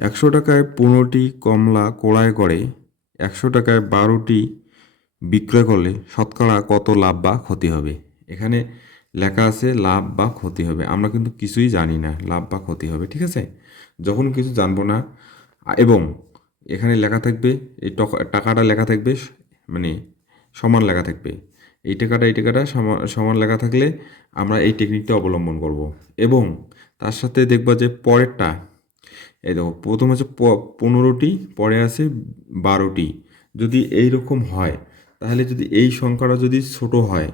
একশো টাকায় পনেরোটি কমলা ক্রয় করে একশো টাকায় বারোটি বিক্রয় করলে শতকরা কত লাভ বা ক্ষতি হবে? এখানে লেখা আছে লাভ বা ক্ষতি হবে। আমরা কিন্তু কিছুই জানি না লাভ বা ক্ষতি হবে, ঠিক আছে? যখন কিছু জানব না, এবং এখানে লেখা থাকবে, এই টকা- টাকাটা লেখা থাকবে মানে সমান লেখা থাকবে। এই টাকাটা এই টাকাটা সমান লেখা থাকলে আমরা এই টেকনিকটা অবলম্বন করব। এবং তার সাথে দেখবা যে পরেরটা এই দেখো, প্রথম আছে পনেরোটি, পরে আছে বারোটি। যদি এই রকম হয়, তাহলে যদি এই সংখ্যাটা যদি ছোট হয়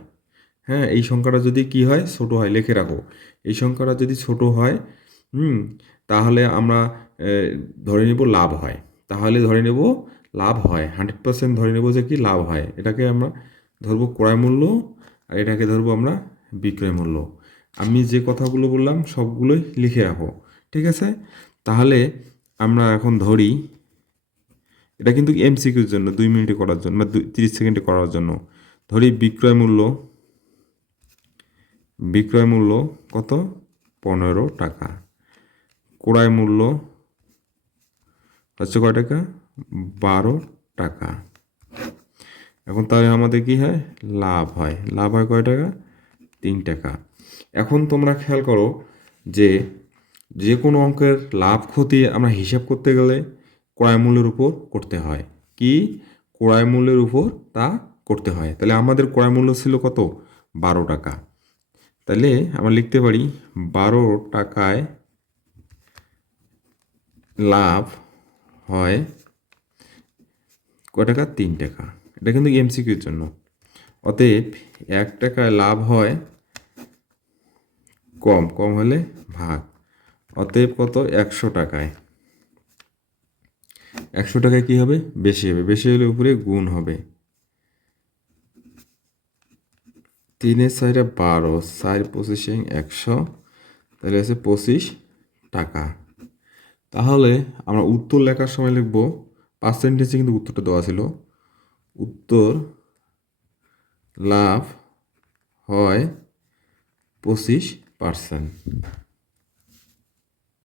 হ্যাঁ এই সংখ্যাটা যদি কি হয়, ছোট হয়, লিখে রাখো। এই সংখ্যাটা যদি ছোট হয়, হুম, তাহলে আমরা ধরে নেব লাভ হয়। তাহলে ধরে নেব লাভ হয়। হান্ড্রেড পার্সেন্ট ধরে নেব যে কি লাভ হয়। এটাকে আমরা ধরবো ক্রয় মূল্য, আর এটাকে ধরবো আমরা বিক্রয় মূল্য। আমি যে কথাগুলো বললাম, সবগুলোই লিখে রাখো। ঠিক আছে? তাহলে আমরা এখন ধরি, এটা কিন্তু এমসিকিউর জন্য, দুই মিনিটে করার জন্য, বা তিরিশ সেকেন্ডে করার জন্য। ধরি বিক্রয় মূল্য বিক্রয় মূল্য কত? পনেরো টাকা। ক্রয় মূল্য হচ্ছে কয় টাকা? বারো টাকা। এখন তাহলে আমাদের কি হয়? লাভ হয়। লাভ হয় কয় টাকা? তিন টাকা। এখন তোমরা খেয়াল করো যে যে কোনো অঙ্কের লাভ ক্ষতি আমরা হিসাব করতে গেলে ক্রয় মূল্যের উপর করতে হয়। কি? ক্রয় মূল্যের উপর তা করতে হয়। তাহলে আমাদের ক্রয় মূল্য ছিল কত? বারো টাকা। তাহলে আমরা লিখতে পারি বারো টাকায় লাভ হয় কয় টাকা? তিন টাকা। এটা কিন্তু এমসিকিউর জন্য। অতএব এক টাকায় লাভ হয় কম। কম হলে ভাগ। অতএব কত? একশো টাকায়। একশো টাকায় কী হবে? বেশি হবে। বেশি হলে উপরে গুণ হবে। তিনের চাইটা বারো, চার পঁচিশে একশো। তাহলে আছে পঁচিশ টাকা। তাহলে আমরা উত্তর লেখার সময় লিখব। পার্সেন্টেজে কিন্তু উত্তরটা দেওয়া ছিল। উত্তর লাভ হয় পঁচিশ পার্সেন্ট